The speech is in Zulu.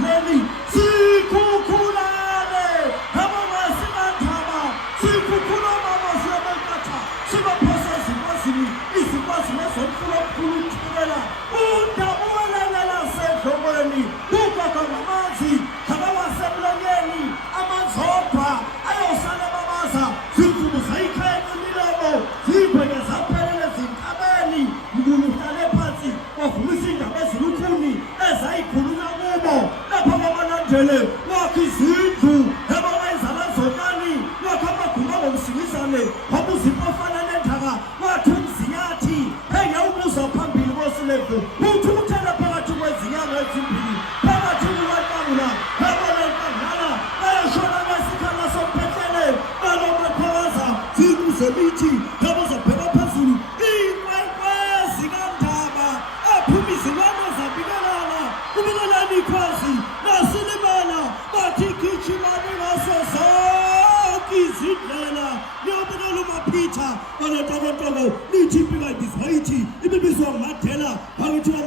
Mary, Sikukulane, Hamama Simantama, Sikukula Mama Siamata, Sima Possess Masini, is the Masines of Kulukula, Unda Ola said Romani, Bukaka Mamazi, Hamawa Semblani, Amazopa, Ayosana Mamasa, Siku Saika and Milano, Sipa Zaperes in Tabani, Muluhale Party of Missing the best Lukuni, as I Kuluna Momo, Napamamanangele, Waki Situ, Hamawa Zanazonani, Wakama Kumam Simisane, Pamusipafana Netaga, Watum Siati, Hey Yamus of Pampi was left, who took Tanapara to Wesiana Zipi, Paratu Wakana, Hamalan Kahana, Ayashona Mesikana of Petele, Aloma Pawaza, Sidu Semiti, Tabas of Perapasu, Sigantaba, Pumisimana, Bigana, Kuminani Kwasi, Nasilimana, Matiki Marina Saki Zitlana, Yabana Peter, Anatomo, Niti like this Haiti, it will be so Matella, Hawitua